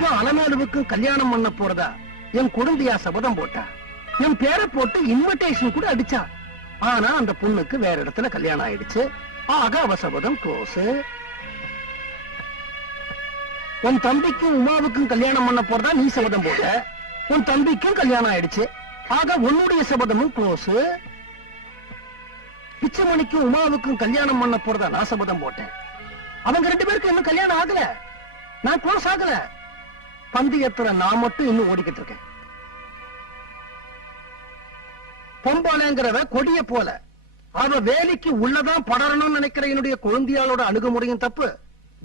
உமாவுக்கும் அலமேலுவுக்கும் கல்யாணம் பண்ண போறதா என் குழந்தையா சபதம் போட்டா. என் பேரை போட்டு இன்விடேஷன் கூட அடிச்சா. ஆனா அந்த பொண்ணுக்கு வேற இடத்துல கல்யாணம் ஆயிடுச்சு. ஆக அவ சபதம் க்ளோஸ். உன் தம்பிக்கும் உமாவுக்கும் கல்யாணம் பண்ண போறதா நீ சபதம் போட்ட. உன் தம்பிக்கும் கல்யாணம் ஆயிடுச்சு. ஆக உன்னுடைய சபதமும் க்ளோஸ். பிச்சைமணிக்கும் உமாவுக்கும் கல்யாணம் பண்ண போறதா நான் சபதம் போட்டேன். அவங்க 2 பேருக்கும் இன்னும் கல்யாணம் ஆகல. நான் க்ளோஸ் ஆகல. பந்தயத்துல நான் மட்டும் இன்னும் ஓடிக்கிட்டு இருக்கேன். பொம்பாளைங்கிறவ கொடிய போல. அவ வேலிக்கு உள்ளதான் படரணும்னு நினைக்கிற என்னுடைய குழந்தையாளோட அணுகுமுறையும் தப்பு.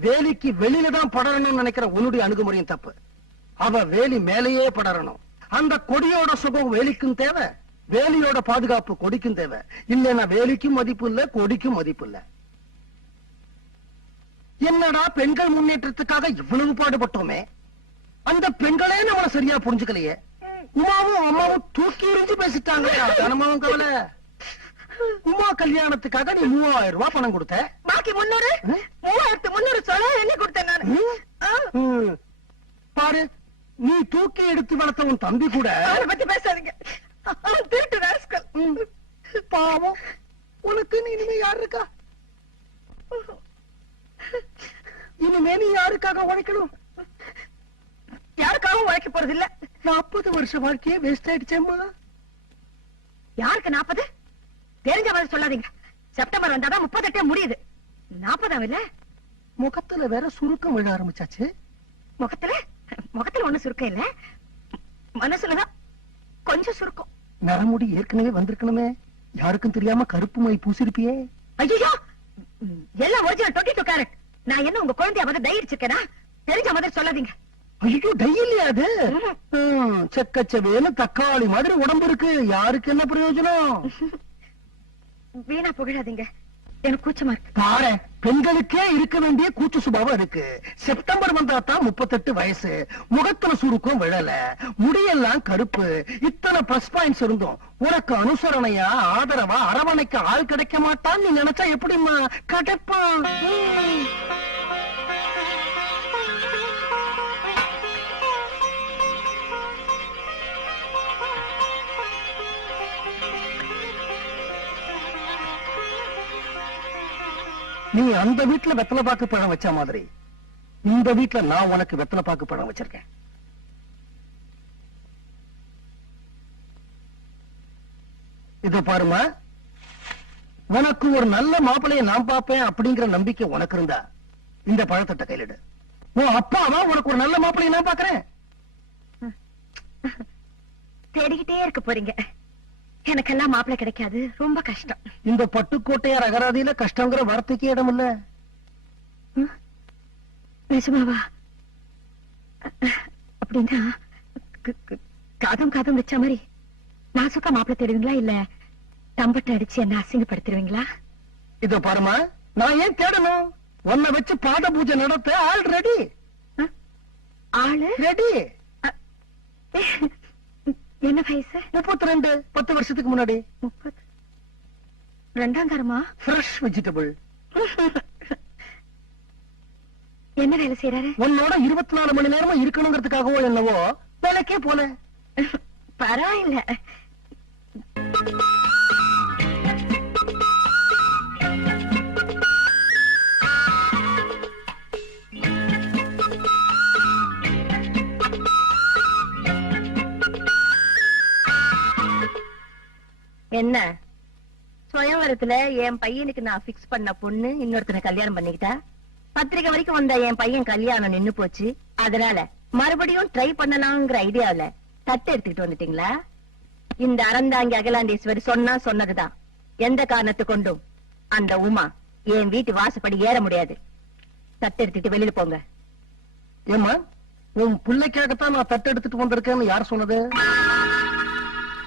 வேலிக்கு வெளியில தான் படரணும்னு நினைக்கிற உன்னுடைய அணுகுமுறையும் தப்பு. அவ வேலி மேலேயே படரணும். அந்த கொடியோட சுகம் வேலிக்கும் தேவை, வேலியோட பாதுகாப்பு கொடிக்கும் தேவை. இல்லைன்னா வேலிக்கும் மதிப்பு இல்ல, கொடிக்கும் மதிப்பு இல்ல. என்னடா பெண்கள் முன்னேற்றத்துக்காக இவ்வளவு பாடுபட்டோமே, அந்த பெண்களே நம்மள சரியா புரிஞ்சுக்கலையே. உமாவும் அம்மாவும் தூக்கி எறிஞ்சு பேசிட்டாங்க. தனமாவும் கவலை. உமா கல்யாணத்துக்காக நீ 3000 ரூபாய் பணம் கொடுத்த. பாக்கி 300 3300 சொல்ல என்ன கொடுத்தேன் நானு. பாரு, நீ தூக்கி எடுத்து வளர்த்த உன் தம்பி கூட அவனை பத்தி பேசாதீங்க. அவன் திருட்டு ராஸ்கல். பாவம். உனக்கு நீ இனிமே யாரு இருக்கா? இனிமே நீ யாருக்காக உழைக்கணும்? யாருக்காகவும் உழைக்க போறது இல்ல. 40 வருஷ வாழ்க்கையே வேஸ்ட் ஆயிடுச்சேம்மா. யாருக்கு 40? தெரிஞ்ச மாதிரி சொல்லாதீங்க. செப்டம்பர் வந்தாதான் 38 முடியுது. 40 இல்ல. முகத்துல வேற சுருக்கம் விழ ஆரம்பிச்சாச்சு. முகத்துல ஒண்ணு சுருக்கம் இல்ல, மனசுலதான் கொஞ்சம் சுருக்கம். நரமுடி ஏற்கனவே வந்திருக்கணுமே. யாருக்கும் தெரியாம கருப்பு மை பூசிருப்பியே. ஐயோ, எல்லாம் ஒரிஜினல் 22 கேரட். நான் என்ன உங்க குழந்தைய வந்து டை அடிச்சிருக்கேனா? தெரிஞ்ச மாதிரி சொல்லாதீங்க. ஐயோ, டை இல்லையா அது? செக்கச்சவேன்னு தக்காளி மாதிரி உடம்பு இருக்கு. யாருக்கு என்ன பிரயோஜனம்? வீணா புகழாதீங்க, எனக்கு கூச்சமா இருக்கு. பாரு, பெண்களுக்கே இருக்க வேண்டிய கூச்ச சுபாவம் இருக்கு. செப்டம்பர் வந்தா தான் 38 வயசு. முகத்துல சுருக்கம் விழல, முடியெல்லாம் கருப்பு. இத்தனை பிளஸ் பாயிண்ட்ஸ் இருந்தோம் உனக்கு அனுசரணையா ஆதரவா அரவணைக்க ஆள் கிடைக்க மாட்டான்னு நீ நினைச்சா எப்படிமா கிடைப்பான்? நீ அந்த வீட்டுல வெத்தலை பாக்கு பழம் வச்ச மாதிரி இந்த வீட்டுல நான் உனக்கு வெத்தலை பாக்கு பழம் வச்சிருக்கேன். இத பாருமா, உனக்கு ஒரு நல்ல மாப்பிளைய நான் பாப்பேன் அப்படிங்கிற நம்பிக்கை உனக்கு இருந்தா இந்த பழத்தட்ட கையிலிடு. உன் அப்பாவா உனக்கு ஒரு நல்ல மாப்பிளைய நான் பாக்குறேன். தேடிக்கிட்டே இருக்க போறீங்க. எனக்கெல்லாம் மாப்பிள்ளை கிடைக்காது, ரொம்ப கஷ்டம். இந்த பட்டுக்கோட்டையார் அகராதியில கஷ்டங்கிற வார்த்தைக்கு இடம் இல்ல. நிஜமாவா? அப்படின்னா காதம் வச்ச மாதிரி நாசுக்கா மாப்பிள்ளை தேடுவீங்களா, இல்ல தம்பட்டை அடிச்சு என்ன அசிங்கப்படுத்திடுவீங்களா? இத பாருமா, நான் ஏன் தேடணும்? உன்னை வச்சு பாத பூஜை நடத்த ஆள் ரெடி. ஆளு ரெடி. என்ன வயசு? 32. 10 வருஷத்துக்கு முன்னாடி. 32ஆம் தரமா? Fresh vegetable. என்ன வேலை செய்யறாரு? உன்னோட 24 மணி நேரமா இருக்கணுங்கிறதுக்காகவோ என்னவோ வேலைக்கே போல. பரவாயில்ல. என்ன சுயவரத்துல என் பையனுக்கு நான் பிக்ஸ் பண்ண பொண்ணு இன்னொருத்தனை கல்யாணம் பண்ணிக்கிட்டா? பத்திரிகை வரைக்கும் வந்த என் பையன் கல்யாணம் நின்னு போச்சு. அதனால மறுபடியும் ட்ரை பண்ணலாம்ங்கிற ஐடியாவில தட்டு எடுத்துக்கிட்டு வந்துட்டீங்களா? இந்த அறந்தாங்கி அகிலாண்டேஸ்வரி சொன்னா சொன்னதுதான். எந்த காரணத்தை கொண்டும் அந்த உமா என் வீட்டு வாசப்படி ஏற முடியாது. தட்டு எடுத்துட்டு வெளியில போங்க. ஏமா, உன் பிள்ளைக்காகத்தான் நான் தட்டு எடுத்துட்டு வந்திருக்கேன்னு யார் சொன்னது?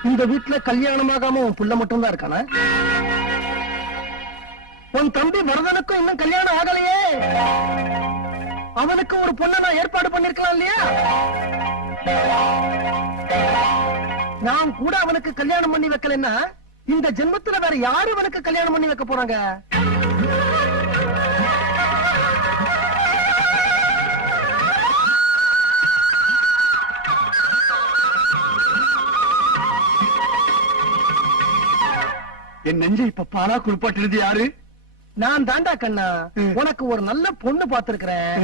இந்த வீட்டுல கல்யாணமாகாம உன் புள்ள மட்டும் தான் இருக்கானா? உன் தம்பி வரதனுக்கும் இன்னும் கல்யாணம் ஆகலையே. அவனுக்கு ஒரு பொண்ணை நான் ஏற்பாடு பண்ணிருக்கலாம் இல்லையா? நான் கூட அவனுக்கு கல்யாணம் பண்ணி வைக்கலன்னா இந்த ஜென்மத்துல வேற யாரு அவனுக்கு கல்யாணம் பண்ணி வைக்க போறாங்க? என் நெஞ்சை இப்ப பாலா குளிப்பாட்டினது யாரு? நான் தாண்டா கண்ணா. உனக்கு ஒரு நல்ல பொண்ணு பாத்துருக்கிறேன்.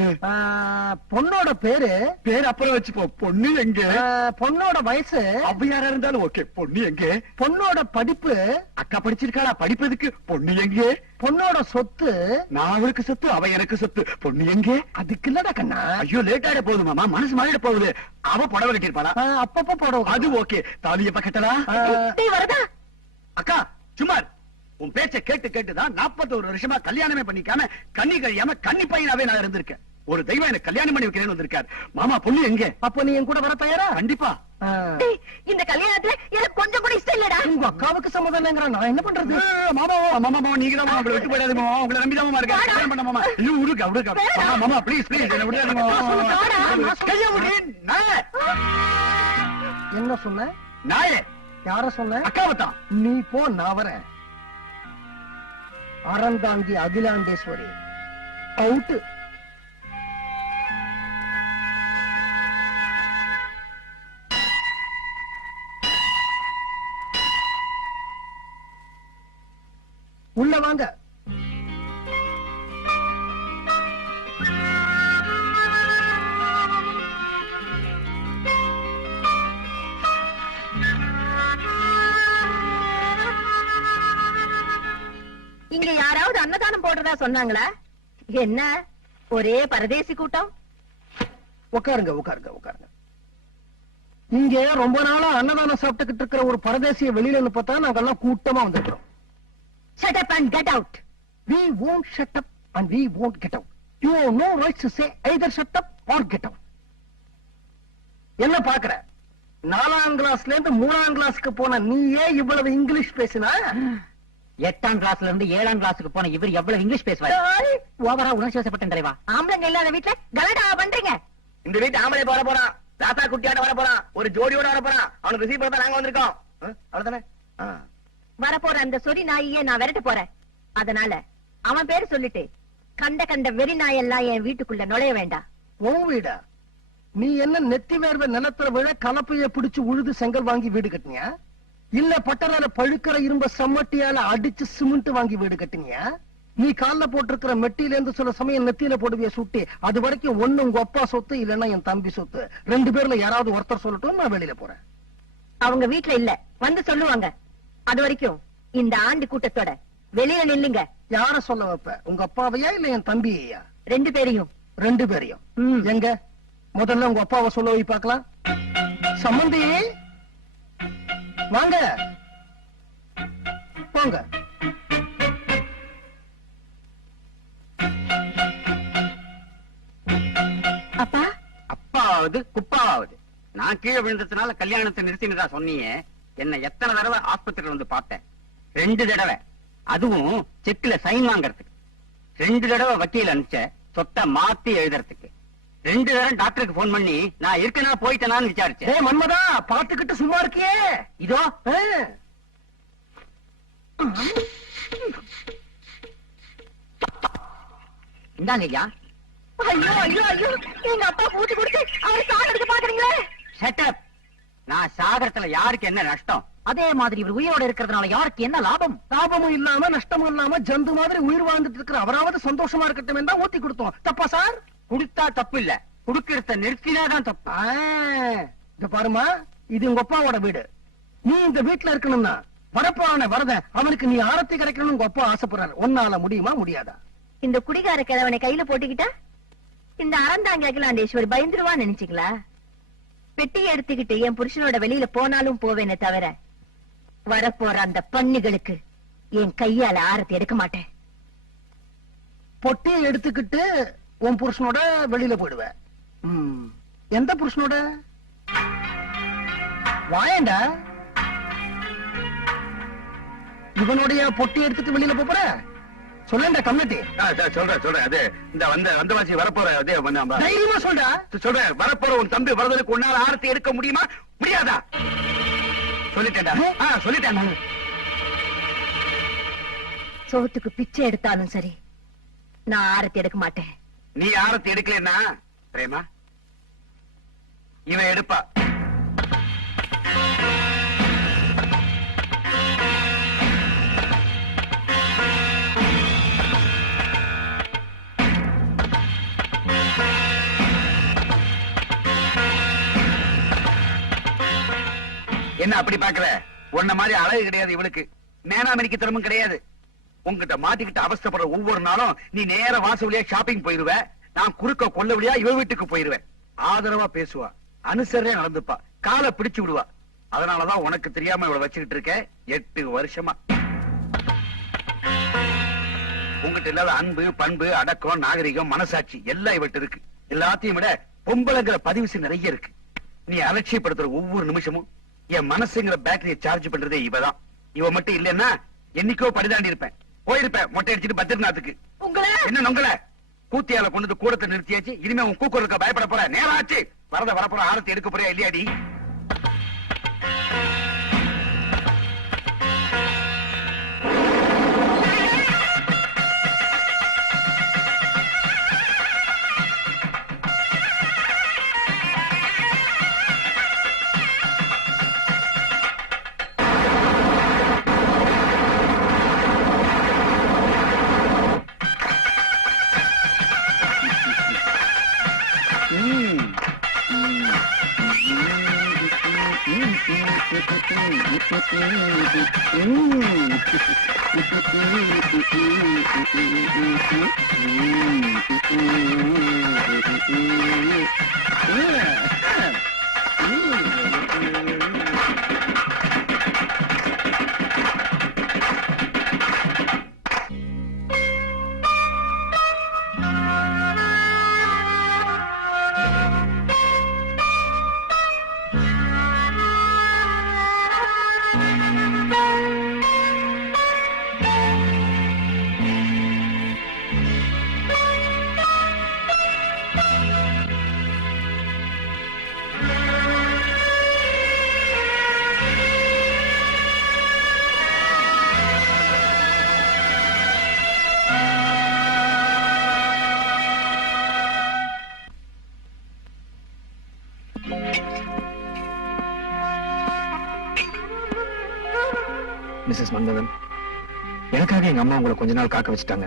பொண்ணோட பேரு பேர் அப்புறம் வச்சுப்போ. பொண்ணு எங்க? பொண்ணோட வயசு அப்ப யாரா இருந்தாலும் ஓகே. பொண்ணு எங்க? பொண்ணோட படிப்பு அக்கா படிச்சிருக்காளா? படிப்பதுக்கு. பொண்ணு எங்க? பொண்ணோட சொத்து நான் அவளுக்கு சொத்து, அவ எனக்கு சொத்து. பொண்ணு எங்க? அதுக்கு இல்லடா கண்ணா. ஐயோ லேட் ஆயிட போகுது மாமா, மனசு மாறிட போகுது. அவ புடவை கட்டிருப்பாளா? அப்பப்ப போடுவோம். அது ஓகே. தாலிய பக்கத்தலா? வரதா அக்கா சும்மா உன் பேச்ச கேட்டு கேட்டுதான் 41 வருஷமா கல்யாணமே பண்ணிக்காம கண்ணி கழியாம கன்னி பையனாவே நான் இருந்திருக்கேன். ஒரு தெய்வம் எனக்கு கல்யாணம் பண்ணி வைக்கிறேன்னு வந்திருக்காரு. மாமா பொண்ணு எங்க? அப்ப நீ என் கூட வர தயாரா? கண்டிப்பா. இந்த கல்யாணத்துல எனக்கு கொஞ்சம் கூட இஷ்டம் இல்லடா. உங்க அக்காவுக்கு சம்மதம்ங்கிற நான் என்ன பண்றது? மாமா மாமா நீங்க தான் உங்களை விட்டு போயிடாது மாமா. உங்களை நம்பிதான் மாமா இருக்கேன். கல்யாணம் பண்ண மாமா. ஐயோ உடுக்கா உடுக்கா மாமா ப்ளீஸ் ப்ளீஸ் என்ன விடாதீங்க மாமா. கைய விடு நாயே. என்ன சொன்ன? நாயே. யார சொன்ன? அக்காவை தான். நீ போ, நான் வரேன். அறந்தாங்கி அகிலாண்டேஸ்வரி அவுட். உள்ள வாங்க. இங்க யாராவது அன்னதானம் போடுறதா சொன்னாங்களா? என்ன ஒரே பரதேசி கூட்டம்? உட்காருங்க உட்காருங்க உட்காருங்க. இங்க ரொம்ப நாளா அன்னதானம் சாப்பிட்டுக்கிட்டு இருக்கிற ஒரு பரதேசிய வெளியில இருந்து பார்த்தா நாங்கெல்லாம் கூட்டமா வந்துடுறோம். Shut up and get out. We won't shut up and we won't get out. You have no right to say either shut up or get out. என்ன பாக்குற? 4ஆம் கிளாஸ்ல இருந்து 3ஆம் கிளாஸ்க்கு போன நீயே இவ்வளவு இங்கிலீஷ் பேசினா, 8ஆம் கிளாஸ்ல இருந்து 7ஆம் கிளாஸுக்கு போன இவர் எவ்வளவு இங்கிலீஷ் பேசுவாரு? ஓவரா உணர்ச்சி வசப்பட்டேன் தலைவா. ஆம்பளைங்க இல்லாத வீட்டுல கலடா பண்றீங்க. இந்த வீட்டு ஆம்பளை போற போறான், தாத்தா குட்டியாட்ட வர போறான், ஒரு ஜோடியோட வர போறான். அவனுக்கு ரிசீவ் பண்ண நாங்க வந்திருக்கோம். அவ்வளவுதானே? வரப்போற அந்த சொறி நாயே நான் விரட்ட போறேன். அதனால அவன் பேரு சொல்லிட்டு கண்ட கண்ட வெறி நாயெல்லாம் என் வீட்டுக்குள்ள நுழைய வேண்டாம். உன் வீடா? நீ என்ன நெத்தி வேர்வை நிலத்துல விழ கலப்பைய பிடிச்சு உழுது செங்கல் வாங்கி வீடு கட்டினியா? இல்ல பட்டறால பழுக்கிற இரும்ப சம்மட்டியால அடிச்சு சிமெண்ட் வாங்கி வீடு கட்டினியா? நீ கால்ல போட்டிருக்கிற மெட்டில இருந்து சில சமயம் நெத்தியில போடுவிய சுட்டி. அது வரைக்கும் ஒண்ணு உங்க அப்பா சொத்து, இல்லன்னா என் தம்பி சொத்து. 2 பேர்ல யாராவது ஒருத்தர் சொல்லட்டும், நான் வெளியில போறேன். அவங்க வீட்டுல இல்ல, வந்து சொல்லுவாங்க. அது வரைக்கும் இந்த ஆண்டு கூட்டத்தோட வெளியில நில்லுங்க. யார சொல்ல வைப்ப? உங்க அப்பாவையா இல்ல என் தம்பியையா? 2 பேரையும். 2 பேரையும். எங்க முதல்ல உங்க அப்பாவை சொல்ல வை பார்க்கலாம். சம்பந்தி வாங்க போங்க. அப்பா அப்பாவது குப்பாவது. நான் கீழே விழுந்ததுனால கல்யாணத்தை நிறுத்தினதா சொன்னீங்க. என்ன எத்தனை தடவை ஆஸ்பத்திரியில வந்து பார்த்தேன்? 2 தடவை. அதுவும் செக்ல சைன் வாங்கறதுக்கு. 2 தடவை வக்கீல் அனுப்பிச்ச சொத்தை மாத்தி எழுதுறதுக்கு. 2 தடவை டாக்டருக்கு போன் பண்ணி நான் இருக்கனா போயிட்டேனான்னு விசாரிச்சேன். ஏய் மன்மதா, பாத்துக்கிட்டு சும்மா இருக்கியே. இதோ இந்தாங்க ஐயா. ஐயோ ஐயோ ஐயோ, எங்க அப்பா பூட்டி கொடுத்து அவர் சாக எடுக்க பாக்குறீங்களே. ஷட்டப். நான் சாகரத்துல யாருக்கு என்ன நஷ்டம்? அதே மாதிரி இவர் உயிரோட இருக்கிறதுனால யாருக்கு என்ன லாபம்? லாபமும் இல்லாம நஷ்டமும் இல்லாம ஜந்து மாதிரி உயிர் வாழ்ந்துட்டு இருக்கிற அவராவது சந்தோஷமா இருக்கட்டும் தான் ஊத்தி கொடுத்தோம். தப்பா சார்? குடுத்தா தப்பு இல்ல, குடுக்கறத நிறுத்தினாதான் தப்பு. இந்த பாருமா, இது உங்க அப்பாவோட வீடு. நீ இந்த வீட்டுல இருக்கணும்னா வரப்போறான வரத அவனுக்கு நீ ஆரத்தி கிடைக்கணும்னு உங்க அப்பா ஆசைப்படுறாரு. உன்னால முடியுமா முடியாதா? இந்த குடிகார கிழவனை கையில போட்டுக்கிட்டா இந்த அறந்தாங்க அகிலாண்டேஸ்வரி பயந்துருவான்னு நினைச்சீங்களா? பெட்டியை எடுத்துக்கிட்டு என் புருஷனோட வெளியில போனாலும் போவேனே தவிர வரப்போற அந்த பண்ணிகளுக்கு என் கையால ஆரத்தி எடுக்க மாட்டேன். பொட்டியை எடுத்துக்கிட்டு உன் புருஷனோட வெளியில போயிடுவ. எந்த புருஷனோட? வாயண்டா. இவனுடைய பொட்டி எடுத்துட்டு வெளியில போற? சொல்லேன்டா கம்மிட்டி. சொல்றேன். அது இந்த வந்த வாசி வரப்போற அதே தைரியமா சொல்றா. சொல்றேன். வரப்போற உன் தம்பி வரதலுக்கு உன்னால ஆரத்தி எடுக்க முடியுமா முடியாதா? சொல்லிட்டேன்டா. சொல்லிட்டேன். சோத்துக்கு பிச்சை எடுத்தாலும் சரி, நான் ஆரத்தி எடுக்க மாட்டேன். நீ ஆரத்தி எடுக்கலன்னா பிரேமா இவன் எடுப்பா. என்ன அப்படி பாக்குற? உன்ன மாதிரி அழகு கிடையாது இவளுக்கு, மேனாமணிக்கு திறமும் கிடையாது. உங்ககிட்ட மாட்டிக்கிட்டு அவஸ்தைப்படுற ஒவ்வொரு நாளும் நீ நேர வாசல் வழியா ஷாப்பிங் போயிருவ, நான் குறுக்க கொல்ல வழியா இவ வீட்டுக்கு போயிருவேன். ஆதரவா பேசுவா, அனுசரியா நடந்துப்பா, காலை பிடிச்சு விடுவா. அதனாலதான் உனக்கு தெரியாம இவளை வச்சுக்கிட்டு இருக்க 8 வருஷமா. உங்ககிட்ட இல்லாத அன்பு, பண்பு, அடக்கம், நாகரிகம், மனசாட்சி எல்லாம் இவட்டு இருக்கு. எல்லாத்தையும் விட பொம்பளைங்கிற பதிவுசு நிறைய இருக்கு. நீ அலட்சியப்படுத்துற ஒவ்வொரு நிமிஷமும் என் மனசுங்கிற பேட்டரியை சார்ஜ் பண்றதே இவதான். இவ மட்டும் இல்லன்னா என்னைக்கோ பரிதாண்டி இருப்பேன், போயிருப்பேன் மொட்டை அடிச்சுட்டு பத்திரநாத்துக்கு. என்ன நொங்கல கூத்தியால கொண்டு கூடத்தை நிறுத்தியாச்சு. இனிமே உன் கூக்குறதுக்கு பயப்பட போற நேரம் ஆச்சு. வரப்போற ஆரத்தி எடுக்க போறியா இல்லையாடி? மிஸ்ஸஸ் மன்மதன், எனக்காக எங்க அம்மா உங்களை கொஞ்ச நாள் காக்க வச்சுட்டாங்க.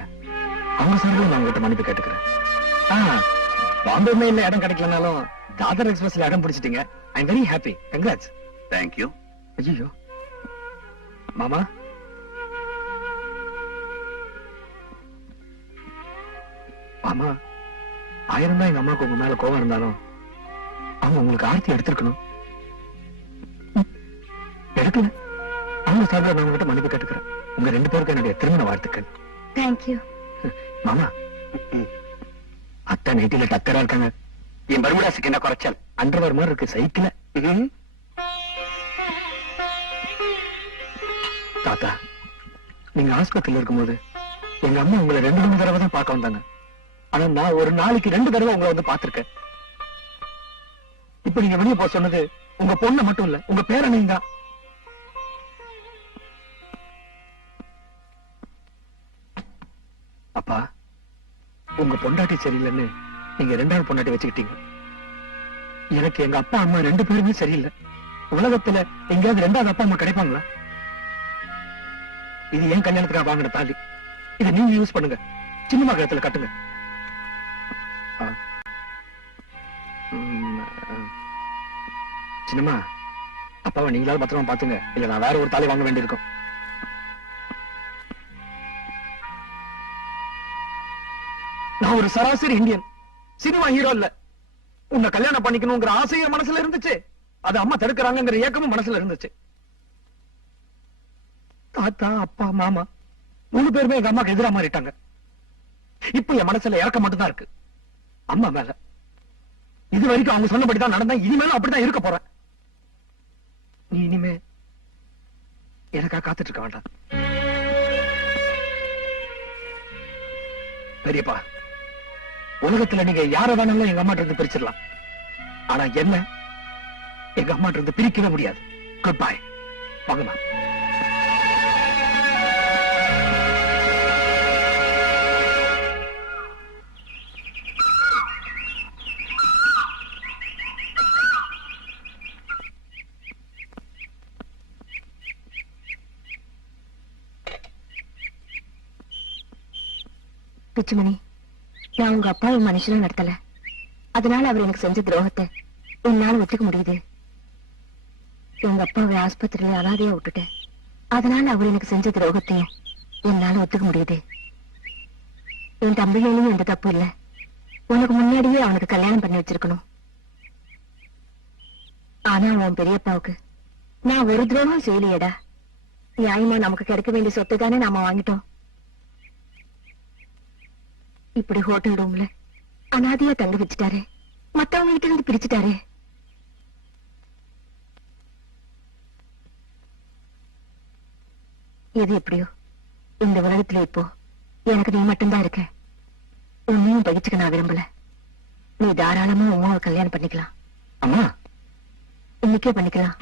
அவங்க சார்பில் நான் உங்ககிட்ட மன்னிப்பு கேட்டுக்கிறேன். பாம்பே மெயில்ல இடம் கிடைக்கலனாலும் தாதர் எக்ஸ்பிரஸ்ல இடம் பிடிச்சிட்டீங்க. I am very happy. Congrats. Thank you. ஐயோ மாமா, மாமா, 1000 தான் எங்க அம்மாவுக்கு உங்க மேல கோவம் இருந்தாலும் அவங்க உங்களுக்கு ஆர்த்தி எடுத்திருக்கணும். எடுக்கல. அவங்க சார்பில் நான் உங்ககிட்ட மன்னிப்பு கேட்டுக்கிறேன். உங்க 2 பேருக்கும் என்னுடைய திருமண வாழ்த்துக்கள். தேங்க்யூ. மாமா, அத்தா நைட்டில டக்கரா இருக்காங்க. என் பர்முடாஸுக்கு என்ன குறைச்சல்? அண்டர்வேர் மாதிரி இருக்கு சைக்கிள. தாத்தா, நீங்க ஆஸ்பத்திரியில இருக்கும்போது எங்க அம்மா உங்களை 2-3 தடவை தான் பார்க்க வந்தாங்க. ஆனா நான் ஒரு நாளைக்கு 2 தடவை உங்களை வந்து பார்த்திருக்கேன். இப்ப நீங்க வெளியே போக சொன்னது உங்க பொண்ணை மட்டும் இல்ல, உங்க பேரனையும் தான். அப்பா, உங்க பொண்டாட்டி சரியில்லைன்னு நீங்க 2வது பொண்டாட்டி வச்சுக்கிட்டீங்க. எனக்கு எங்க அப்பா அம்மா 2 பேருமே சரியில்லை. உலகத்துல எங்கேயாவது 2வது அப்பா அம்மா கிடைப்பாங்களா? இது ஏன் கல்யாணத்துக்காக வாங்கின தாலி. இதை நீங்க யூஸ் பண்ணுங்க, சின்ன கழுத்துல கட்டுங்க. சின்னம்மா, அப்பாவை நீங்களாவது பத்திரமா பாத்துங்க, இல்ல நான் வேற ஒரு தாலி வாங்க வேண்டியிருக்கும். நான் ஒரு சராசரி இந்தியன், சினிமா ஹீரோ இல்ல. உன்னை கல்யாணம் பண்ணிக்கணுங்கிற ஆசையும் மனசுல இருந்துச்சு, அது அம்மா தடுக்கிறாங்கிற ஏக்கமும் மனசுல இருந்துச்சு. தாத்தா, அப்பா, மாமா 3 பேருமே எங்க அம்மாக்கு எதிரா மாறிட்டாங்க. இப்ப என் மனசுல இறக்க மட்டும்தான் இருக்கு அம்மா மேல. இது வரைக்கும் அவங்க சொன்னபடிதான் நடந்தா, இனிமேலும் அப்படிதான் இருக்க போறேன். நீ இனிமே எனக்கா காத்துட்டு இருக்க வேண்டாம். பெரியப்பா, உலகத்துல நீங்க யார வேணாலும் எங்க அம்மாட்ட இருந்து பிரிச்சிடலாம், ஆனா என்ன எங்க அம்மாட்ட இருந்து பிரிக்கவே முடியாது. Good bye. வாங்கம்மா. பிச்சுமணி, நான் உங்க அப்பாவை மனுஷனும் நடத்தல. அதனால அவர் எனக்கு செஞ்ச துரோகத்தை என்னால ஒத்துக்க முடியுது. எங்க அப்பாவை ஆஸ்பத்திரியில அனாதையா விட்டுட்டேன். அதனால அவர் எனக்கு செஞ்ச துரோகத்தையும் என்னால ஒத்துக்க முடியுது. என் தம்பிகளையும் எந்த தப்பு இல்ல. உனக்கு முன்னாடியே அவனுக்கு கல்யாணம் பண்ணி வச்சிருக்கணும். ஆனா உன் பெரியப்பாவுக்கு நான் ஒரு துரோகம் செய்யலையேடா. நியாயமா நமக்கு கிடைக்க வேண்டிய சொத்தை தானே நாம வாங்கிட்டோம். இப்படி ஹோட்டல் ரூம்ல அனாதையா தங்க வச்சுட்டாரு. மத்தவங்க கிட்ட இருந்து பிரிச்சுட்டாரு. எது எப்படியோ இந்த உலகத்துல இப்போ எனக்கு நீ மட்டும்தான் இருக்க. உன்னையும் பகிச்சுக்க நான் விரும்பல. நீ தாராளமா உமாவை கல்யாணம் பண்ணிக்கலாம். அம்மா, இன்னைக்கே பண்ணிக்கலாம்.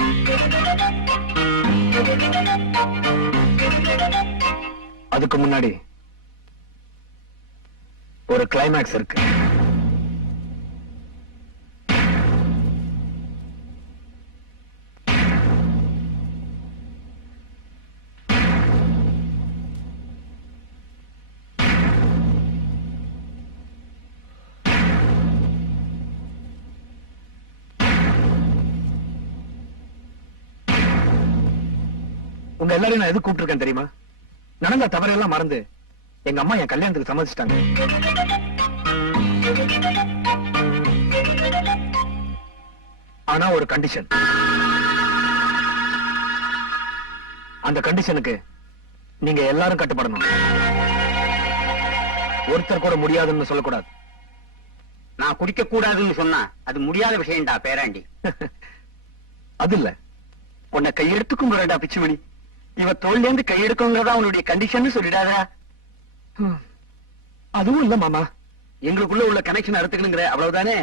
அதுக்கு முன்னாடி ஒரு கிளைமேக்ஸ் இருக்கு. உங்க எல்லாரையும் நான் எது கூப்பிட்டிருக்கேன் தெரியுமா? நடந்த தவறையெல்லாம் மறந்து எங்க அம்மா என் கல்யாணத்துக்கு சம்மதிச்சிட்டாங்க. ஆனா ஒரு கண்டிஷன். அந்த கண்டிஷனுக்கு நீங்க எல்லாரும் கட்டுப்படணும். ஒருத்தர் கூட முடியாதுன்னு சொல்லக்கூடாது. நான் குடிக்க கூடாதுன்னு சொன்னா அது முடியாத விஷயம்டா பேராண்டி. அது இல்ல, உன்னை கையெடுத்துக்கும் போறடா பிச்சுமணி. இவ தோல்ல இருந்து கையெடுக்குங்கிறதா உன்னுடைய கண்டிஷன் சொல்லிடாதா? அதுவும் இல்ல மாமா, எங்களுக்குள்ள உள்ள கனெக்ஷன் அறுத்துக்கணுங்கிற அவ்வளவுதானே.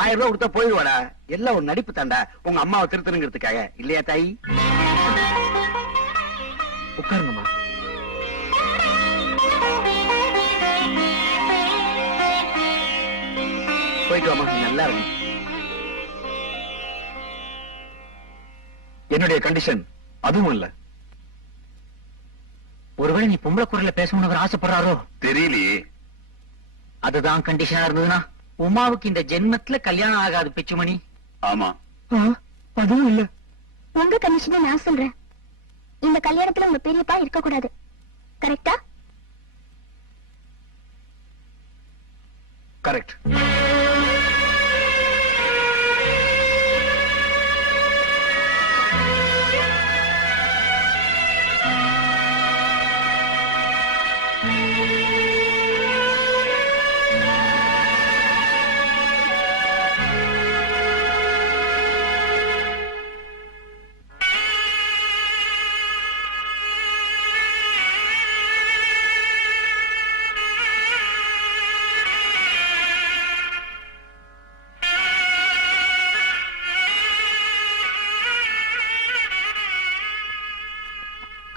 1000 ரூபாய் கொடுத்தா போயிடுவாடா. எல்லாம் ஒரு நடிப்பு தாண்டா, உங்க அம்மாவை திருத்தணுங்கிறதுக்காக. இல்லையா தாய்? உட்காருங்கம்மா. போயிட்டு வாமா, நீ நல்லா இருக்கும். என்னுடைய கண்டிஷன் அதுவும் இல்ல. ஒருவேளை நீ பொம்பளை குரல்ல பேசணும்னு அவர் ஆசைப்படுறாரோ தெரியலையே. அதுதான் கண்டிஷனா இருந்ததுன்னா உமாவுக்கு இந்த ஜென்மத்துல கல்யாணம் ஆகாது பிச்சுமணி. ஆமா, அதுவும் இல்ல. உங்க கண்டிஷனை நான் சொல்றேன். இந்த கல்யாணத்துல உங்க பெரியப்பா இருக்க கூடாது. கரெக்டா? கரெக்ட்.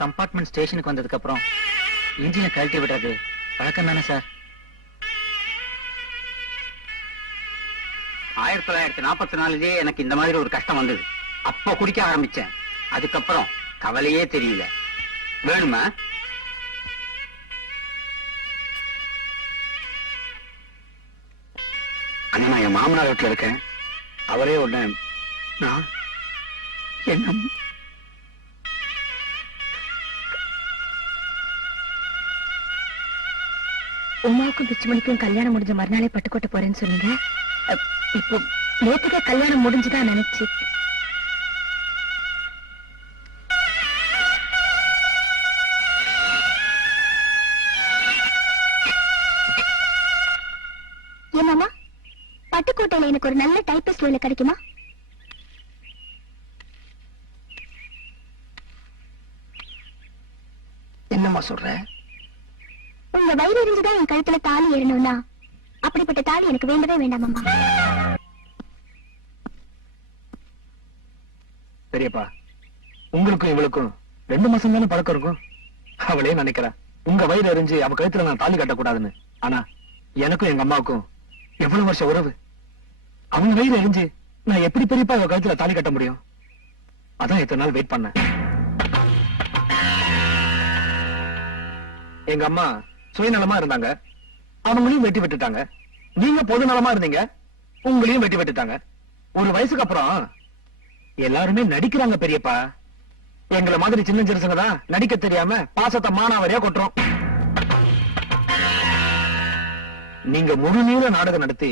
கம்பார்ட்மெண்ட் ஸ்டேஷனுக்கு வந்ததுக்கு அப்புறம் இன்ஜினை கழட்டி விடுறது பழக்கம் தானே சார்? 1944 எனக்கு இந்த மாதிரி ஒரு கஷ்டம் வந்தது. அப்ப குடிக்க ஆரம்பிச்சேன். அதுக்கப்புறம் கவலையே தெரியல. வேணுமா? அண்ணா, நான் என் மாமனார் வீட்டுல இருக்கேன். அவரே ஒண்ணு நான் என்ன உமாவுக்கும் பிச்சுமணிக்கும் கல்யாணம் முடிஞ்ச மறுநாளே பட்டுக்கோட்டை போறேன்னு சொன்னீங்க. இப்போ நேற்றுக்கே கல்யாணம் முடிஞ்சுதான் நினைச்சு. ஏமாமா, பட்டுக்கோட்டையில எனக்கு ஒரு நல்ல டைப்பிஸ்ட் வேலை கிடைக்குமா? என்னம்மா சொல்ற? உங்க வயிறு எரிஞ்சுதான் என் கழுத்துல தாலி ஏறணும்னா அப்படிப்பட்ட தாலி எனக்கு வேண்டவே வேண்டாமாமா. பெரியப்பா, உங்களுக்கும் இவளுக்கும் 2 மாசம் தானே பழக்கம் இருக்கும். அவளே நினைக்கிறா உங்க வயிறு எரிஞ்சு அவ கழுத்துல நான் தாலி கட்டக்கூடாதுன்னு. ஆனா எனக்கும் எங்க அம்மாவுக்கும் எவ்வளவு வருஷம் உறவு. அவங்க வயிறு எரிஞ்சு நான் எப்படி பெரியப்பா அவ கழுத்துல தாலி கட்ட முடியும்? அதான் இத்தனை நாள் வெயிட் பண்ணேன். எங்க அம்மா சுயநலமா இருந்தாங்க, அவங்களையும் வெட்டி விட்டுட்டாங்க. நீங்க பொது நலமா இருந்தீங்க, உங்களையும் வெட்டி விட்டுட்டாங்க. ஒரு வயசுக்கு அப்புறம் எல்லாருமே நடிக்கிறாங்க பெரியப்பா. எங்களை மாதிரி சின்ன சிறுசுங்க தான் நடிக்க தெரியாம பாசத்தை மானாவரியா கொட்டுறோம். நீங்க முழு நீள நாடகம் நடத்தி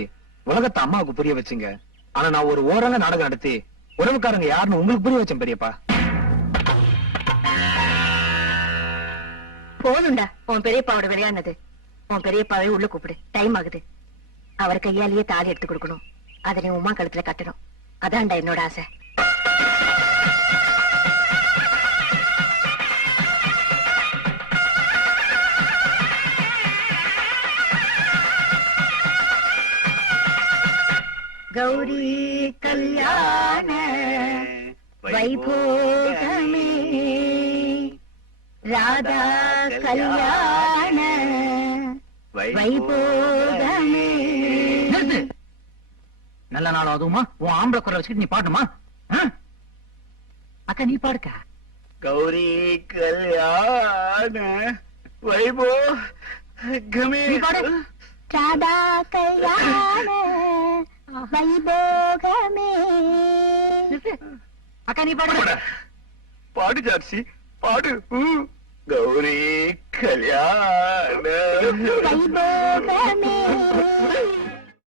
உலகத்தை அம்மாவுக்கு புரிய வச்சீங்க. ஆனா நான் ஒரு ஓரங்க நாடகம் நடத்தி உறவுக்காரங்க யாருன்னு உங்களுக்கு புரிய வச்சேன் பெரியப்பா. போதும்டா உன் பெரியப்பாவோட விளையாடுனது. உன் பெரியப்பாவே உள்ள கூப்பிடு, டைம் ஆகுது. அவர் கையாலேயே தாலி எடுத்து கொடுக்கணும். அதை நீ உமா கழுத்துல கட்டணும். அதான்டா என்னோட ஆசை. கௌரி கல்யாண வைபோகமே ராதா கல்யாண வைபோகமே. நல்ல நாள் அதுவுமா உன் ஆம்பளை குரல் வச்சுக்கிட்டு நீ பாடுமா? அக்கா நீ பாடுக்கா. கௌரி கல்யாண வைபோகமே. நீ பாடு. ராதா கல்யாண வைபோகமே. அக்கா நீ பாடு. பாடு ஜார்சி பாடு. கௌரி கல்யாண வைபோகமே